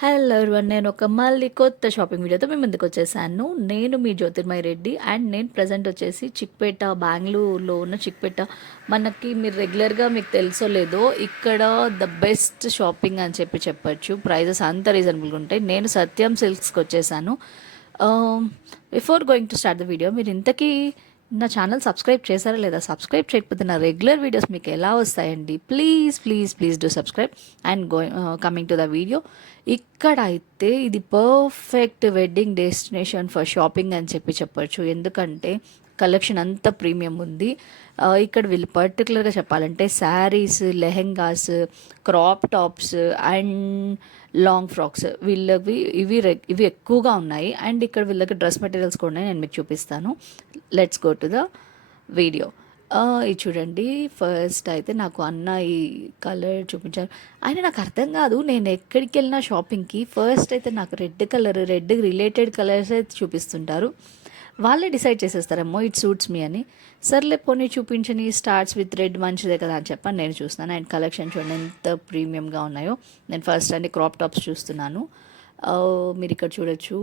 Hello everyone, నేను ఒక మళ్ళీ కొత్త షాపింగ్ వీడియోతో మీ ముందుకు వచ్చేసాను. నేను మీ జ్యోతిర్మయి రెడ్డి అండ్ నేను ప్రజెంట్ వచ్చేసి చిక్పేట, బెంగళూరులో ఉన్న చిక్పేట. మనకి మీరు రెగ్యులర్గా మీకు తెలుసో లేదో, ఇక్కడ ద బెస్ట్ షాపింగ్ అని చెప్పచ్చు. ప్రైజెస్ అంత రీజనబుల్గా ఉంటాయి. నేను సత్యం సిల్క్స్కి వచ్చేసాను. Before going to start the video, మీరు ఇంతకీ నా ఛానల్ సబ్స్క్రైబ్ చేశారా లేదా? సబ్స్క్రైబ్ చేయకపోతే నా రెగ్యులర్ వీడియోస్ మీకు ఎలా వస్తాయండి? Please please please do subscribe. And coming to the video, ఇక్కడ అయితే ఇది perfect wedding destination for shopping అని చెప్పచ్చు. ఎందుకంటే కలెక్షన్ అంతా ప్రీమియం ఉంది. ఇక్కడ వీళ్ళు పర్టికులర్గా చెప్పాలంటే saris, lehengas, crop tops and long frocks వీళ్ళవి ఇవి ఎక్కువగా ఉన్నాయి. అండ్ ఇక్కడ వీళ్ళకి డ్రెస్ మెటీరియల్స్ కూడా నేను మీకు చూపిస్తాను. Let's go to the video. ఇది చూడండి. ఫస్ట్ అయితే నాకు అన్న ఈ కలర్ చూపించారు. అయినా నాకు అర్థం కాదు, నేను ఎక్కడికి వెళ్ళినా షాపింగ్కి ఫస్ట్ అయితే నాకు రెడ్ రిలేటెడ్ కలర్స్ అయితే చూపిస్తుంటారు. వాళ్ళే డిసైడ్ చేసేస్తారేమో ఇట్ సూట్స్ మీ అని. సర్లే పోనీ చూపించని, స్టార్ట్స్ విత్ రెడ్ మంచిదే కదా అని చెప్పని నేను చూస్తున్నాను. అండ్ కలెక్షన్ చూడండి ఎంత ప్రీమియంగా ఉన్నాయో. నేను ఫస్ట్ అన్ని క్రాప్ టాప్స్ చూస్తున్నాను. మీరు ఇక్కడ చూడొచ్చు,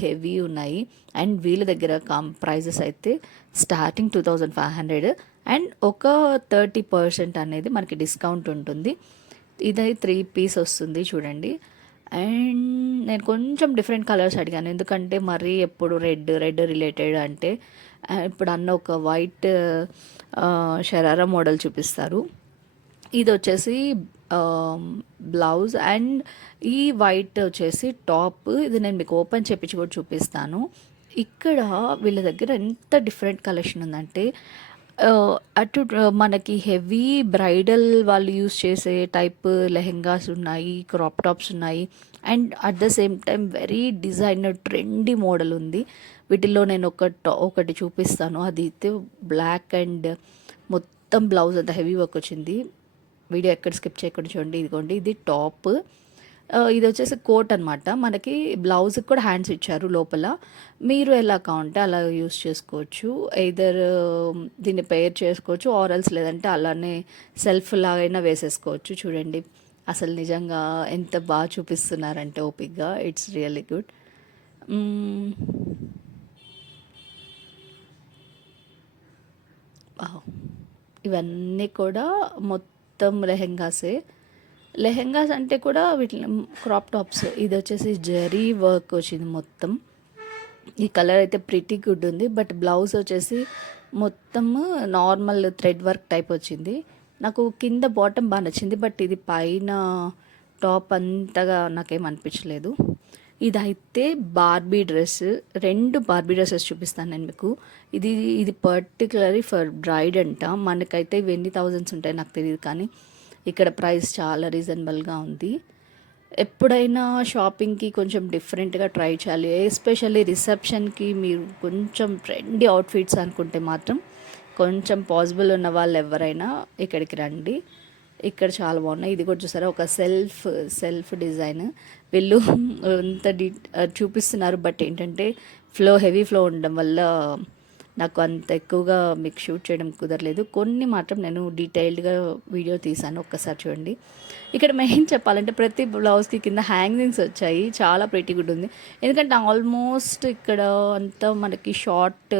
హెవీ ఉన్నాయి. అండ్ వీళ్ళ దగ్గర ప్రైజెస్ అయితే స్టార్టింగ్ 2500 అండ్ ఒక 30% అనేది మనకి డిస్కౌంట్ ఉంటుంది. ఇది 3 పీస్ వస్తుంది చూడండి. అండ్ నేను కొంచెం డిఫరెంట్ కలర్స్ అడిగాను, ఎందుకంటే మరీ ఎప్పుడు రెడ్ రిలేటెడ్ అంటే ఇప్పుడు అన్న ఒక వైట్ షరారా మోడల్ చూపిస్తారు. ఇది వచ్చేసి బ్లౌజ్ అండ్ ఈ వైట్ వచ్చేసి టాప్. ఇది నేను మీకు ఓపెన్ చేపించి కూడా చూపిస్తాను. ఇక్కడ వీళ్ళ దగ్గర ఎంత డిఫరెంట్ కలెక్షన్ ఉందంటే అటు మనకి హెవీ బ్రైడల్ వాళ్ళు యూస్ చేసే టైప్ లెహెంగాస్ ఉన్నాయి, క్రాప్ టాప్స్ ఉన్నాయి. And at the same time very designer trendy model ఉంది. వీటిల్లో నేను ఒకటి చూపిస్తాను. అది అయితే బ్లాక్ అండ్ మొత్తం బ్లౌజ్ అంతా హెవీ వర్క్ వచ్చింది. వీడియో ఎక్కడ స్కిప్ చేయకుండా చూడండి. ఇదిగోండి, ఇది టాప్. ఇది వచ్చేసి కోట్ అనమాట. మనకి బ్లౌజ్కి కూడా హ్యాండ్స్ ఇచ్చారు లోపల. మీరు ఎలా కావాలంటే అలా యూస్ చేసుకోవచ్చు. ఎయిదర్ దీన్ని పేర్ చేసుకోవచ్చు ఆరల్స్, లేదంటే అలానే సెల్ఫ్ లాగైనా వేసేసుకోవచ్చు. చూడండి అసలు నిజంగా ఎంత బాగా చూపిస్తున్నారంటే ఓపిక్గా, ఇట్స్ రియల్లీ గుడ్. ఇవన్నీ కూడా మొత్తం లెహెంగాస్ అంటే కూడా వీటి క్రాప్ టాప్స్. ఇది వచ్చేసి జరీ వర్క్ వచ్చింది మొత్తం. ఈ కలర్ అయితే ప్రిటీ గుడ్ ఉంది. బట్ బ్లౌజ్ వచ్చేసి మొత్తం నార్మల్ థ్రెడ్ వర్క్ టైప్ వచ్చింది. నాకు కింద బాటమ్ బాగా నచ్చింది, బట్ ఇది పైన టాప్ అంతగా నాకేం అనిపించలేదు. ఇదైతే బార్బీ డ్రెస్. 2 బార్బీ డ్రెస్సెస్ చూపిస్తాను నేను మీకు. ఇది పర్టికులర్లీ ఫర్ బ్రైడ్ అంట. మనకైతే ఇవి ఎన్ని థౌజండ్స్ ఉంటాయి నాకు తెలియదు, కానీ ఇక్కడ ప్రైస్ చాలా రీజనబుల్గా ఉంది. ఎప్పుడైనా షాపింగ్కి కొంచెం డిఫరెంట్గా ట్రై చేయాలి, ఎస్పెషల్లీ రిసెప్షన్కి. మీరు కొంచెం ట్రెండీ అవుట్ఫిట్స్ అనుకుంటే మాత్రం కొంచెం పాసిబుల్ ఉన్న వాళ్ళు ఎవరైనా ఇక్కడికి రండి. ఇక్కడ చాలా బాగున్నాయి. ఇది కూడా చూసారా, ఒక సెల్ఫ్ డిజైన్. వీళ్ళు ఎంత చూపిస్తున్నారు, బట్ ఏంటంటే హెవీ ఫ్లో ఉండడం వల్ల నాకు అంత ఎక్కువగా మీకు షూట్ చేయడం కుదరలేదు. కొన్ని మాత్రం నేను డీటెయిల్డ్గా వీడియో తీసాను, ఒక్కసారి చూడండి. ఇక్కడ మెయిన్ చెప్పాలంటే ప్రతి బ్లౌజ్కి కింద హ్యాంగింగ్స్ వచ్చాయి. చాలా ప్రిటీ గుడ్ ఉంది. ఎందుకంటే ఆల్మోస్ట్ ఇక్కడ అంతా మనకి షార్ట్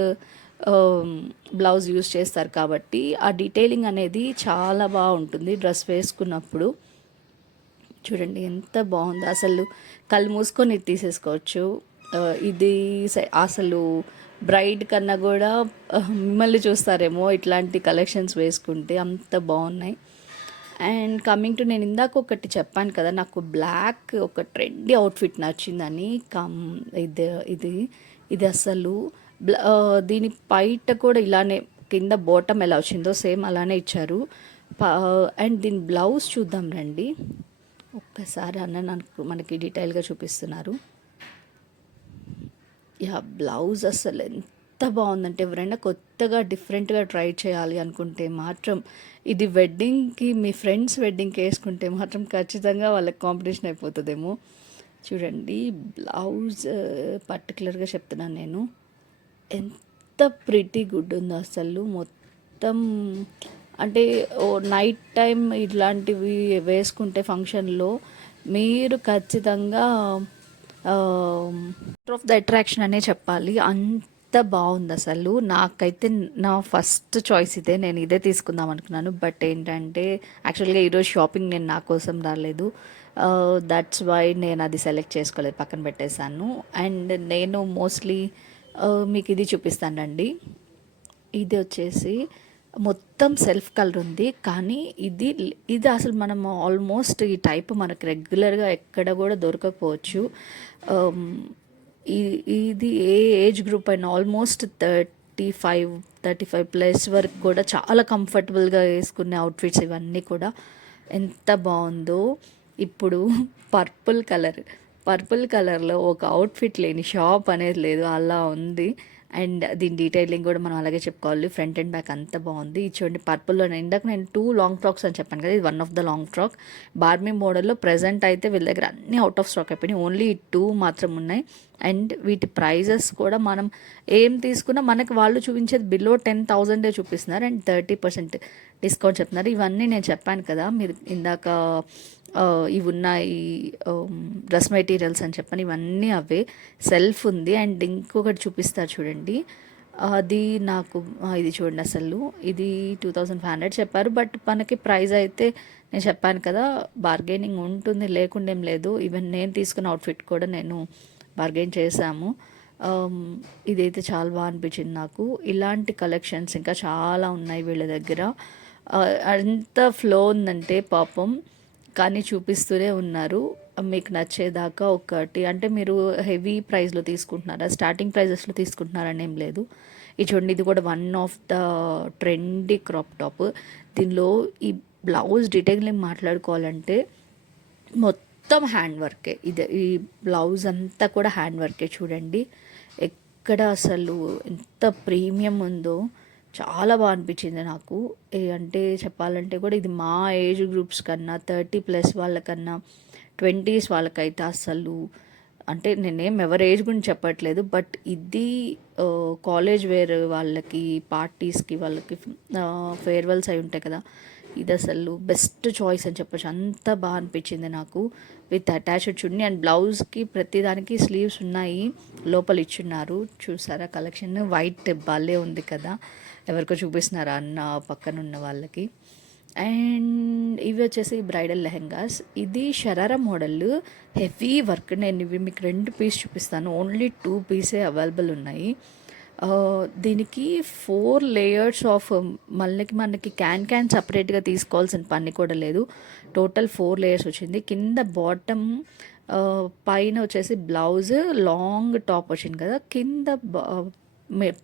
బ్లౌజ్ యూస్ చేస్తారు కాబట్టి ఆ డీటెయిలింగ్ అనేది చాలా బాగుంటుంది డ్రెస్ వేసుకున్నప్పుడు. చూడండి ఎంత బాగుందో, అసలు కళ్ళు మూసుకొని తీసేసుకోవచ్చు. ఇది అసలు బ్రైడ్ కన్నా కూడా మిమ్మల్ని చూస్తారేమో ఇట్లాంటి కలెక్షన్స్ వేసుకుంటే, అంత బాగున్నాయి. అండ్ కమింగ్ టు, నేను ఇందాక ఒకటి చెప్పాను కదా, నాకు బ్లాక్ ఒక ట్రెండీ అవుట్ఫిట్ నచ్చిందని. ఇది అసలు దీని పైట కూడా ఇలానే కింద బాటమ్ ఎలా వచ్చిందో సేమ్ అలానే ఇచ్చారు. అండ్ దీని బ్లౌజ్ చూద్దాం రండి ఒక్కసారి. మనకి డీటెయిల్గా చూపిస్తున్నారు. బ్లౌజ్ అసలు ఎంత బాగుందంటే, ఎవరైనా కొత్తగా డిఫరెంట్గా ట్రై చేయాలి అనుకుంటే మాత్రం, ఇది వెడ్డింగ్కి, మీ ఫ్రెండ్స్ వెడ్డింగ్కి వేసుకుంటే మాత్రం ఖచ్చితంగా వాళ్ళకి కాంపిటీషన్ అయిపోతుందేమో. చూడండి బ్లౌజ్ పర్టికులర్గా చెప్తున్నాను నేను, ఎంత ప్రిటీ గుడ్ ఉందో అసలు. మొత్తం అంటే నైట్ టైం ఇట్లాంటివి వేసుకుంటే ఫంక్షన్లో మీరు ఖచ్చితంగా ఆఫ్ ద అట్రాక్షన్ అనే చెప్పాలి. అంత బాగుంది అసలు. నాకైతే నా ఫస్ట్ చాయిస్ ఇదే, నేను ఇదే తీసుకుందాం అనుకున్నాను. బట్ ఏంటంటే యాక్చువల్గా ఈరోజు షాపింగ్ నేను నా కోసం రాలేదు. దట్స్ వై నేను అది సెలెక్ట్ చేసుకోలేదు, పక్కన పెట్టేశాను. అండ్ నేను మోస్ట్లీ మీకు ఇది చూపిస్తానండి. ఇది వచ్చేసి మొత్తం సెల్ఫ్ కలర్ ఉంది, కానీ ఇది ఇది అసలు మనం ఆల్మోస్ట్ ఈ టైప్ మనకు రెగ్యులర్గా ఎక్కడ కూడా దొరకకపోవచ్చు. Um, ఇది ఏ ఏజ్ గ్రూప్ అయినా ఆల్మోస్ట్ 35 ప్లస్ వరకు కూడా చాలా కంఫర్టబుల్గా వేసుకునే అవుట్ఫిట్స్ ఇవన్నీ కూడా. ఎంత బాగుందో. ఇప్పుడు పర్పుల్ కలర్లో ఒక అవుట్ఫిట్ లేని షాప్ అనేది లేదు, అలా ఉంది. అండ్ దీని డీటెయిలింగ్ కూడా మనం అలాగే చెప్పుకోవాలి. ఫ్రంట్ అండ్ బ్యాక్ అంత బాగుంది. ఇది చూడండి పర్పుల్లో. ఇందాక నేను 2 లాంగ్ ఫ్రాక్స్ అని చెప్పాను కదా, ఇది one of the long frock. బార్మీ మోడల్లో ప్రజెంట్ అయితే వీళ్ళ దగ్గర అన్నీ అవుట్ ఆఫ్ స్టాక్ అయిపోయినాయి, ఓన్లీ 2 మాత్రం ఉన్నాయి. అండ్ వీటి ప్రైజెస్ కూడా మనం ఏం తీసుకున్నా మనకి వాళ్ళు చూపించేది బిలో 10,000 చూపిస్తున్నారు, అండ్ 30% డిస్కౌంట్ చెప్తున్నారు. ఇవన్నీ నేను చెప్పాను కదా మీరు ఇందాక, ఇవి ఉన్నాయి డ్రెస్ మెటీరియల్స్ అని చెప్పాను, ఇవన్నీ అవే. సెల్ఫ్ ఉంది. అండ్ ఇంకొకటి చూపిస్తారు చూడండి, అది నాకు ఇది చూడండి అసలు. ఇది 2500 చెప్పారు, బట్ మనకి ప్రైస్ అయితే నేను చెప్పాను కదా బార్గెనింగ్ ఉంటుంది, లేకుండా ఏం లేదు. ఈవెన్ నేను తీసుకున్న అవుట్ఫిట్ కూడా నేను బార్గెన్ చేశాము. ఇదైతే చాలా బాగా అనిపించింది నాకు. ఇలాంటి కలెక్షన్స్ ఇంకా చాలా ఉన్నాయి వీళ్ళ దగ్గర. అంత ఫ్లో ఉందంటే పాపం, కానీ చూపిస్తూనే ఉన్నారు. మీకు నచ్చేదాకా ఒకటి అంటే మీరు హెవీ ప్రైస్లో తీసుకుంటున్నారా, స్టార్టింగ్ ప్రైజెస్లో తీసుకుంటున్నారని ఏం లేదు. ఇది చూడండి, ఇది కూడా one of the trendy crop top. దీనిలో ఈ బ్లౌజ్ డీటెయిలింగ్ మాట్లాడుకోవాలంటే మొత్తం హ్యాండ్ వర్కే. ఇది ఈ బ్లౌజ్ అంతా కూడా హ్యాండ్ వర్కే. చూడండి ఎక్కడ అసలు ఎంత ప్రీమియం ఉందో, చాలా బాగా అనిపించింది నాకు. అంటే చెప్పాలంటే కూడా ఇది మా ఏజ్ గ్రూప్స్ కన్నా 30+ వాళ్ళకన్నా 20s వాళ్ళకైతే అసలు, అంటే నేనేం ఎవరి ఏజ్ గురించి చెప్పట్లేదు, బట్ ఇది కాలేజ్ వేర్ వాళ్ళకి, పార్టీస్కి, వాళ్ళకి ఫేర్వెల్స్ అయి ఉంటాయి కదా, ఇది అసలు బెస్ట్ చాయిస్ అని చెప్పొచ్చు. అంత బాగా అనిపించింది నాకు. విత్ అటాచ్డ్ చున్నీ అండ్ బ్లౌజ్కి ప్రతిదానికి స్లీవ్స్ ఉన్నాయి, లోపల ఇచ్చున్నారు. చూసారా కలెక్షన్, వైట్ భలే ఉంది కదా, ఎవరికో చూపిస్తున్నారా అన్న పక్కన ఉన్న వాళ్ళకి. అండ్ ఇవి వచ్చేసి బ్రైడల్ లెహెంగాస్. ఇది షరారా మోడల్, హెవీ వర్క్. నేను ఇవి మీకు 2 పీస్ చూపిస్తాను, ఓన్లీ 2 పీసే అవైలబుల్ ఉన్నాయి. దీనికి 4 లేయర్స్ ఆఫ్, మనకి క్యాన్ సపరేట్గా తీసుకోవాల్సిన పని కూడా లేదు. టోటల్ 4 లేయర్స్ వచ్చింది. కింద బాటమ్, పైన వచ్చేసి బ్లౌజ్ లాంగ్ టాప్ వచ్చింది కదా, కింద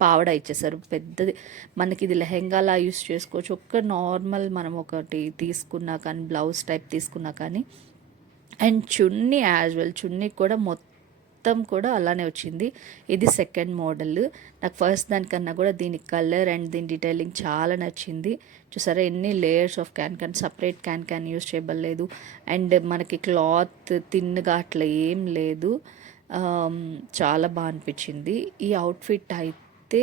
పావడా ఇచ్చేసారు పెద్దది. మనకి ఇది లెహెంగాలా యూస్ చేసుకోవచ్చు. ఒక్క నార్మల్ మనం ఒకటి తీసుకున్నా కానీ, బ్లౌజ్ టైప్ తీసుకున్నా కానీ. అండ్ చున్నీ యాజ్ వెల్, చున్నీ కూడా మొత్తం కూడా అలానే వచ్చింది. ఇది సెకండ్ మోడల్. నాకు ఫస్ట్ దానికన్నా కూడా దీని కలర్ అండ్ దీని డీటెయిలింగ్ చాలా నచ్చింది. చూసారా ఎన్ని layers of separate can use చేయబడలేదు. అండ్ మనకి క్లాత్ థిన్గా అట్లా ఏం లేదు. చాలా బాగా అనిపించింది ఈ అవుట్ఫిట్ అయితే.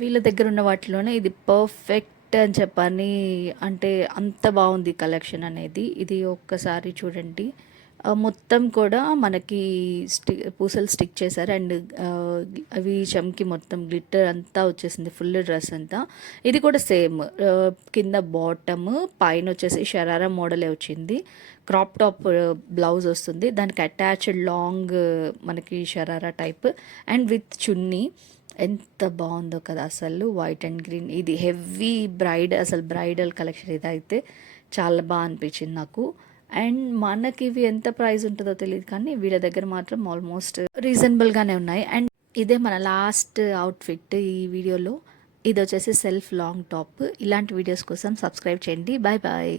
వీళ్ళ దగ్గర ఉన్న వాటిలోనే ఇది పర్ఫెక్ట్ అని చెప్పని, అంటే అంత బాగుంది కలెక్షన్ అనేది. ఇది ఒక్కసారి చూడండి, మొత్తం కూడా మనకి పూసలు స్టిక్ చేశారు. అండ్ అవి చమ్కి మొత్తం గ్లిట్టర్ అంతా వచ్చేసింది ఫుల్ డ్రెస్ అంతా. ఇది కూడా సేమ్, కింద బాటమ్, పైన వచ్చేసి షరారా మోడలే వచ్చింది. క్రాప్ టాప్ బ్లౌజ్ వస్తుంది, దానికి అటాచ్డ్ లాంగ్ మనకి షరారా టైప్ అండ్ విత్ చున్నీ. ఎంత బాగుందో కదా అసలు, వైట్ అండ్ గ్రీన్. ఇది హెవీ అసలు బ్రైడల్ కలెక్షన్. ఇదైతే చాలా బాగా అనిపించింది నాకు. అండ్ మనకి ఇవి ఎంత ప్రైస్ ఉంటుందో తెలియదు, కానీ వీళ్ళ దగ్గర మాత్రం ఆల్మోస్ట్ రీజనబుల్గానే ఉన్నాయి. అండ్ ఇదే మన లాస్ట్ అవుట్ఫిట్ ఈ వీడియోలో. ఇది వచ్చేసి సెల్ఫ్ లాంగ్ టాప్. ఇలాంటి వీడియోస్ కోసం సబ్స్క్రైబ్ చేయండి. Bye bye.